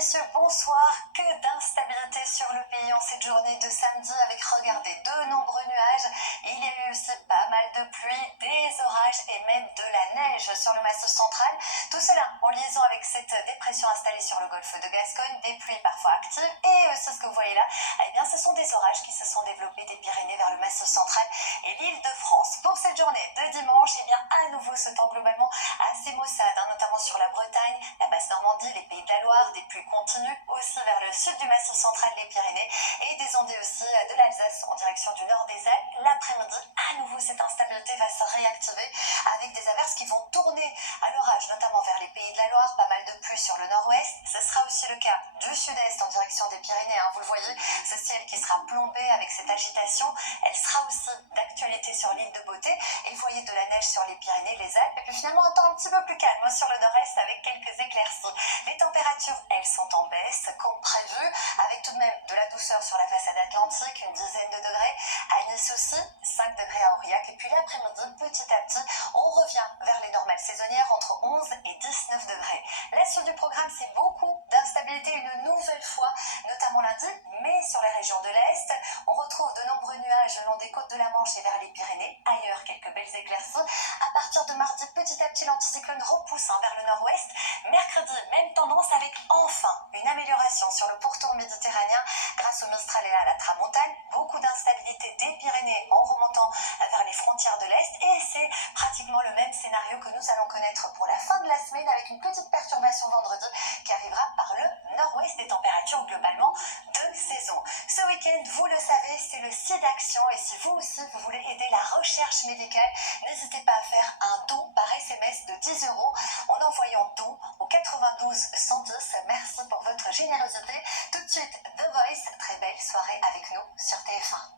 messieurs, bonsoir. Que d'instabilité sur le pays en cette journée de samedi avec, regardez, de nombreux nuages. Il y a eu aussi pas mal de pluie, des orages et même de la neige sur le massif central. Tout cela en liaison avec cette dépression installée sur le golfe de Gascogne, des pluies parfois actives et aussi ce que vous voyez là, eh bien ce sont des orages qui se sont développés des Pyrénées vers le massif central et l'île de France. Pour cette journée de dimanche, eh bien à nouveau ce temps globalement assez maussade, notamment sur la Bretagne, la Basse-Normandie, les Pays de la Loire, des pluies continues aussi vers le sud du massif central, les Pyrénées et des ondées aussi de l'Alsace en direction du nord des Alpes. L'après-midi, à nouveau cette instabilité va se réactiver avec des averses qui vont tourner à l'orage, notamment vers les Pays de la Loire, pas mal de pluie sur le nord-ouest. Ce sera aussi le cas du sud-est en direction des Pyrénées, vous le voyez, ce ciel qui sera plombé avec cette agitation, elle sera aussi d'actualité sur l'île de Beauté et vous voyez de la neige sur les Pyrénées, les Alpes et puis finalement un temps un petit peu plus calme sur le nord-est avec quelques éclaircies. Les températures, elles sont en baisse comme prévu avec tout de même de la douceur sur la façade atlantique, une dizaine de degrés, à Nice aussi, 5 degrés à Aurillac et puis l'après-midi, petit à petit, on revient vers les normales saisonnières entre 11 et 19 degrés. La suite du programme, c'est beaucoup d'instabilité une nouvelle fois, notamment lundi, mais sur les régions de l'Est, on retrouve de nombreux nuages le long des côtes de la Manche et vers les Pyrénées. Ailleurs, quelques belles éclaircies. À partir de mardi, petit à petit, l'anticyclone repousse vers le nord-ouest. Mercredi, même tendance avec enfin une amélioration sur le pourtour méditerranéen grâce au Mistral et à la Tramontane. Beaucoup d'instabilité des Pyrénées en remontant vers les frontières de l'Est et c'est pratiquement le même scénario que nous allons connaître pour la fin de la semaine avec une petite perturbation vendredi qui arrivera par le nord-ouest, des températures globalement de saison. Ce week-end, vous le savez, c'est le site d'action et si vous aussi vous voulez aider la recherche médicale, n'hésitez pas à faire un don par SMS de 10 € en envoyant don au 92 110. Merci pour votre générosité. Tout de suite, The Voice, très belle soirée avec nous sur TF1.